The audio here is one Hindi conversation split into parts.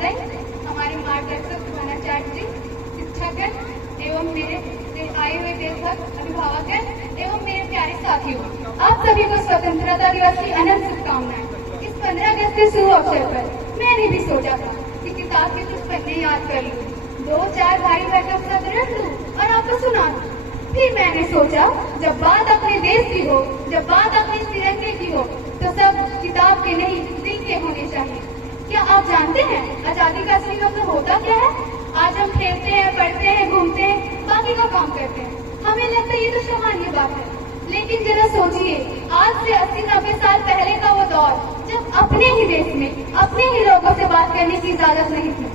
महोदय, हमारे मार्गदर्शक द्रोणाचार्य जी, शिक्षकगण एवं मेरे आए हुए देशभक्त अभिभावकगण एवं मेरे प्यारे साथियों, आप सभी को स्वतंत्रता दिवस की अनंत शुभकामनाएं। इस 15 अगस्त के शुभ अवसर पर मैंने भी सोचा था कि किताब के कुछ पन्ने याद कर लूं, 2-4 भाई बैठक शब्द रख लूं और आपको सुना दूं। फिर मैंने सोचा, जब बात अपने देश की हो, जब बात अपने तिरंगे की हो, तो सब किताब के नहीं दिल के होने चाहिए। क्या आप जानते हैं आजादी का असली मतलब होता क्या है? आज हम खेलते हैं, पढ़ते हैं, घूमते हैं, बाकी का काम करते हैं। हमें लगता है ये तो सामान्य बात है, लेकिन जरा सोचिए, आज से 80-90 साल पहले का वो दौर, जब अपने ही देश में अपने ही लोगों से बात करने की इजाजत नहीं थी।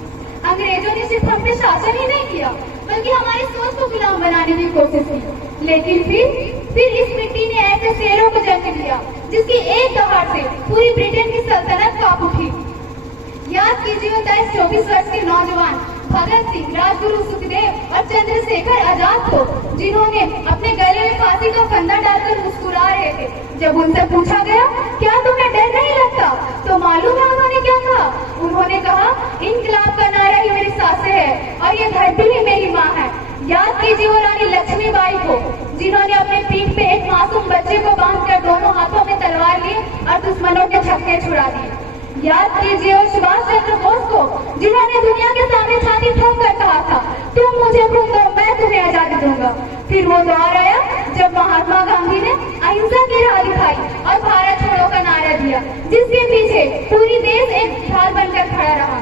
अंग्रेजों ने सिर्फ हम पे शासन ही नहीं किया, बल्कि हमारी सोच को गुलाम बनाने की कोशिश की। लेकिन फिर इस मिट्टी ने ऐसे शेरों को जन्म दिया जिसकी एक दहाड़ से पूरी ब्रिटेन की सल्तनत कांप उठी। याद कीजिए 24 वर्ष के नौजवान भगत सिंह, राजगुरु सुखदेव और चंद्रशेखर आजाद को, जिन्होंने अपने गले में फांसी का फंदा डालकर मुस्कुरा रहे थे। जब उनसे पूछा गया, क्या तुम्हें डर नहीं लगता, तो मालूम है उन्होंने क्या कहा? उन्होंने कहा, इंकलाब का नारा ही मेरी सांसें है और ये धरती ही मेरी माँ है। याद कीजिए वो रानी लक्ष्मीबाई को, जिन्होंने अपने पीठ पे एक मासूम बच्चे को बांधकर दोनों हाथों में तलवार ली और दुश्मनों के छक्के छुड़ा दिए। याद कीजिए वो सुभाष चंद्र बोस को, जिन्होंने दुनिया के सामने छाती ठोक कर कहा था, तुम मुझे खून दो, मैं तुम्हें आजादी दूंगा। फिर वो दौर आया जब महात्मा गांधी ने अहिंसा की राह दिखाई और भारत छोड़ो का नारा दिया, जिसके पीछे पूरी देश एक ढाल बनकर खड़ा रहा।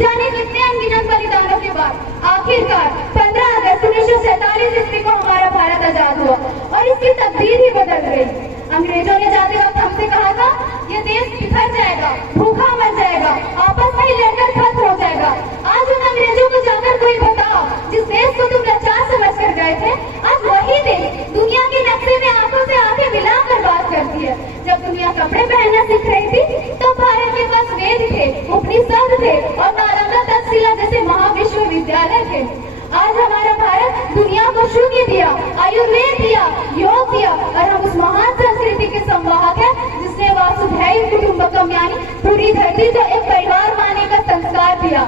जाने कितने अनगिनत बलिदानों के बाद आखिरकार 15 अगस्त 1947 ईस्वी को हमारा भारत आजाद हुआ और इसकी तकदीर ही बदल गई। अंग्रेजों ने जाते वक्त हमसे कहा था, ये देश बिखर जाएगा, भूखा मर जाएगा, आपस में ही लड़कर खत्म हो जाएगा। आज उन अंग्रेजों को जाकर कोई बताओ, जिस देश को तुम लाचार समझ कर गए थे, आज वही देश दुनिया के नक्शे में आंखों से आंखें मिलाकर बात करती है। जब दुनिया कपड़े पहनना सीख रही थी, तो भारत के पास वेद थे, उपनिषद थे और नालंदा तक्षशिला जैसे महाविश्वविद्यालय थे। आज हमारा भारत दुनिया को शून्य दिया, आयुर्वेद दिया, योग दिया और हम उस महान संस्कृति के संवाहक हैं, जिसने वसुधैव कुटुंबकम यानी पूरी धरती को एक परिवार मानने का संस्कार दिया।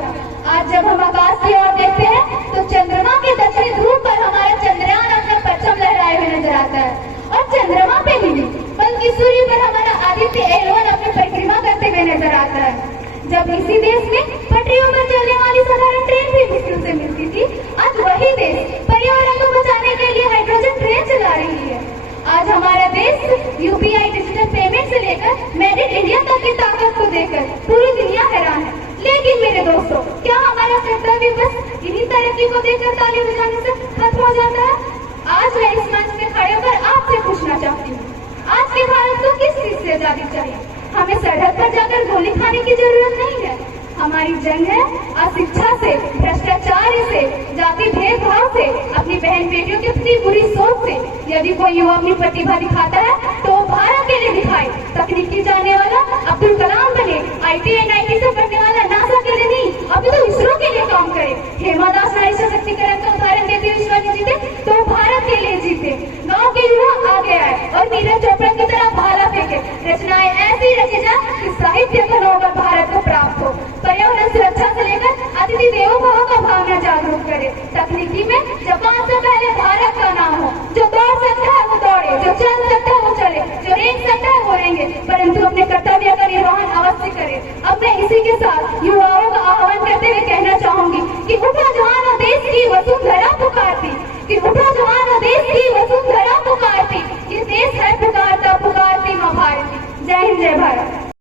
आज जब हम आकाश की ओर देखते हैं, तो चंद्रमा के दक्षिणी ध्रुव पर हमारा चंद्रयान अपना परचम लहराए हुए नजर आता है। और चंद्रमा पे ही नहीं, बल्कि सूर्य पर हमारा आदित्य एल1 अपनी परिक्रमा करते हुए नजर आता है। जब इसी देश में पटरियों पर चलने वाली साधारण ट्रेन भी मुश्किल से मिलती थी, आज वही देश पर्यावरण को बचाने के लिए हाइड्रोजन ट्रेन चला रही है। आज हमारा देश यूपीआई डिजिटल पेमेंट से लेकर मेड इन इंडिया तक की ताकत को देखकर पूरी दुनिया हैरान है। लेकिन मेरे दोस्तों, क्या हमारा कर्तव्य बस इन्हीं तरक्की को देखकर ताली बजाने से खत्म हो जाता है? आज मैं इस मंच में खड़े होकर आपसे पूछना चाहती हूँ, आज के भारत को किस चीज से आजादी चाहिए? हमें सरहद पर जाकर गोली खाने की जरूरत नहीं है। हमारी जंग है अशिक्षा से, भ्रष्टाचार से, जाति भेदभाव से, अपनी बहन बेटियों की अपनी बुरी सोच से। यदि कोई युवा अपनी प्रतिभा दिखाता है, तो वो भारत के लिए दिखाए। तकनीकी जानने वाला अब्दुल कलाम बने, IIT से पढ़ने वाला नासा के लिए नहीं, अभी तो इसरो के लिए काम करे। हेमा दास नारी सशक्तिकरण का उदाहरण देते हुए ईश्वर जीते, तो भारत के लिए जीते। गाँव के युवा आगे आए और नीरज चोपड़ा की तरह भाला फेंके, रचनाएं ऐसी रची जाए कि साहित्य धरोहर भारत को प्राप्त हो। पर्यावरण सुरक्षा से लेकर अतिथि देवो भव का भावना जागरूक करे। तकनीकी में जापान से पहले भारत का नाम हो। जो दौड़ सकता है वो दौड़े, जो चल सकता है वो चले, जो रेंग सकता है वो रेंगे, परंतु अपने कर्तव्य का निर्वहन अवश्य करे। अब मैं इसी के साथ युवाओं का आह्वान करते हुए कहना चाहूंगी कि उठो जवानों, देश की वसुंधरा पुकारती, कि उठो जवानों, देश की वसुंधरा पुकारती। ये देश है पुकारता पुकारती माँ भारती। जय हिंद, जय भारत।